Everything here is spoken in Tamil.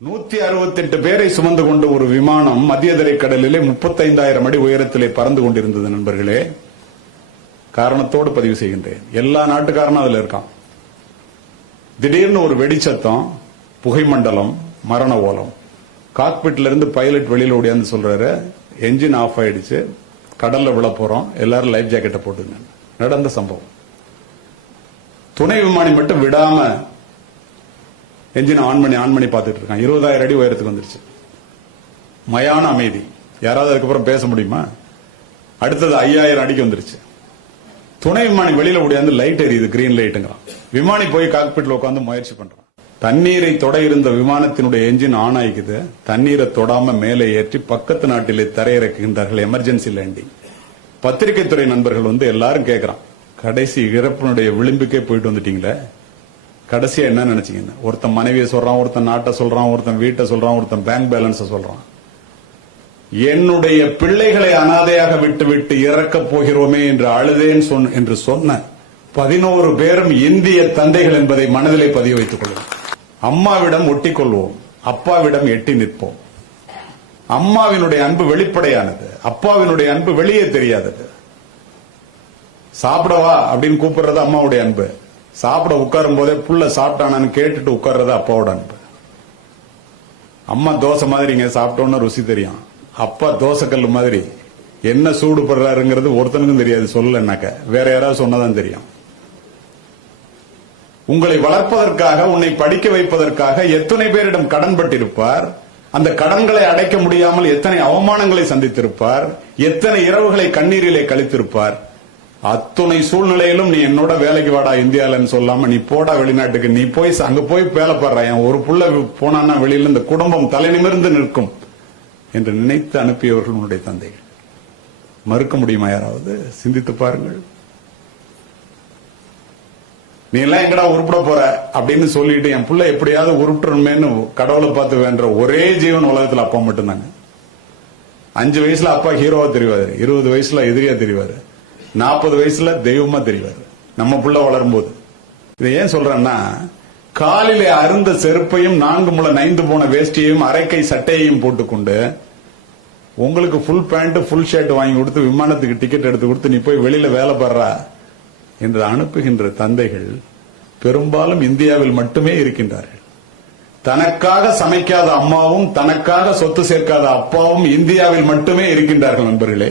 168 பேரை சுமந்து கொண்டு ஒரு விமானம் மத்திய தரைக்கடலிலே 35,000 அடி உயரத்திலே பறந்து கொண்டிருந்தது நண்பர்களே. காரணத்தோடு பதிவு செய்கின்றேன். எல்லா நாட்டுக்காரனும் அதுல இருக்கான். திடீர்னு ஒரு வெடிச்சத்தம், புகை மண்டலம், மரண ஓலம். காக்பிட்ல இருந்து பைலட் வெளியில ஓடியாந்து சொல்றாரு, என்ஜின் ஆஃப் ஆயிடுச்சு, கடல்ல விழ போறோம், எல்லாரும் லைஃப் ஜாக்கெட்டை போட்டுங்க. நடந்த சம்பவம். துணை விமானி மட்டும் விடாம என்ஜின் ஆன் பண்ணி பார்த்துட்டு இருக்கான். 20,000 அடி உயரத்துக்கு வந்துருச்சு. மயான அமைதி. யாராவது அதுக்கப்புறம் பேச முடியுமா? அடுத்தது 5,000 அடிக்கு வந்துருச்சு. துணை விமானி வெளியில ஓடியாந்து லைட் எரியுது, கிரீன் லைட்டுங்கிறான். விமானி போய் காக்பிட்ல உட்காந்து முயற்சி பண்றான். தண்ணீரை தொட இருந்த விமானத்தினுடைய என்ஜின் ஆன் ஆகிக்குது. தண்ணீரை தொடாம மேலே ஏற்றி பக்கத்து நாட்டிலே தரையிறக்குகின்றார்கள். Emergency landing. பத்திரிகை துறை நண்பர்கள் எல்லாரும் கேட்கறான், கடைசி இறப்பினுடைய விளிம்புக்கே போயிட்டு வந்துட்டீங்களே, கடைசியா என்ன நினைச்சீங்க? ஒருத்தன் மனைவியை சொல்றான், ஒருத்தன் நாட்டை சொல்றான், ஒருத்தன் வீட்டை சொல்றான், ஒருத்தன் பேங்க் பேலன்ஸ் சொல்றான். என்னுடைய பிள்ளைகளை அனாதையாக விட்டு இறக்கப் போகிறோமே என்று அழுதேன் என்று சொன்ன 11 பேரும் இந்திய தந்தைகள் என்பதை மனதிலே பதிய வைத்துக் கொள்வோம். அம்மாவிடம் ஒட்டிக்கொள்வோம், அப்பாவிடம் எட்டி நிற்போம். அம்மாவினுடைய அன்பு வெளிப்படையானது, அப்பாவினுடைய அன்பு வெளியே தெரியாதது. சாப்பிடவா அப்படின்னு கூப்பிடுறது அம்மாவுடைய அன்பு. சாப்பிட உட்காரும் போதே புள்ள சாப்பிட்டானு கேட்டுட்டு உட்கார்றது அப்பாவோட அன்பு. அம்மா தோசை மாதிரிங்க, சாப்பிட்டோன்னு ருசி தெரியும். அப்பா தோசைக்கல் மாதிரி என்ன சூடு படுறாருங்கிறது ஒருத்தனுக்கும் தெரியாது. சொல்லலன்னாக்க வேற யாராவது சொன்னதான் தெரியும். உங்களை வளர்ப்பதற்காக, உன்னை படிக்க வைப்பதற்காக எத்தனை பேரிடம் கடன் பட்டிருப்பார். அந்த கடன்களை அடைக்க முடியாமல் எத்தனை அவமானங்களை சந்தித்திருப்பார். எத்தனை இரவுகளை கண்ணீரிலே கழித்திருப்பார். அத்துணை சூழ்நிலையிலும் நீ என்னோட வேலைக்கு வாடா இந்தியாலன்னு சொல்லாம நீ போடா வெளிநாட்டுக்கு, நீ போய் அங்க போய் வேலை பாடுற, ஒரு புள்ள போனான்னா வெளியில இந்த குடும்பம் தலை நிமிர்ந்து நிற்கும் என்று நினைத்து அனுப்பியவர்கள் உன்னுடைய தந்தைகள். மறுக்க முடியுமா? யாராவது சிந்தித்து பாருங்கள். நீ எல்லாம் எங்கடா உருப்பிட போற அப்படின்னு சொல்லிட்டு என் புள்ள எப்படியாவது உருட்டுறமேன்னு கடவுளை பார்த்து வேண்ட ஒரே ஜீவன் உலகத்துல அப்பா மட்டும்தாங்க. 5 வயசுல அப்பா ஹீரோவா தெரிவாரு, 20 வயசுல எதிரியா தெரிவாரு, 40 வயசுல தெய்வமா தெரிவாரு. நம்ம புள்ள வளரும் போது இதை ஏன் சொல்றேன்னா, காலிலே அருந்த செருப்பையும் 4 முழ நைந்து போன வேஷ்டியையும் அரைக்கை சட்டையையும் போட்டுக்கொண்டு உங்களுக்கு ஃபுல் பேண்ட் ஃபுல் ஷர்ட் வாங்கி கொடுத்து விமானத்துக்கு டிக்கெட் எடுத்து கொடுத்து நீ போய் வெளியில வேலை பாடுறா என்று அனுப்புகின்ற தந்தைகள் பெரும்பாலும் இந்தியாவில் மட்டுமே இருக்கின்றார்கள். தனக்காக சமைக்காத அம்மாவும் தனக்காக சொத்து சேர்க்காத அப்பாவும் இந்தியாவில் மட்டுமே இருக்கின்றார்கள் நண்பர்களே.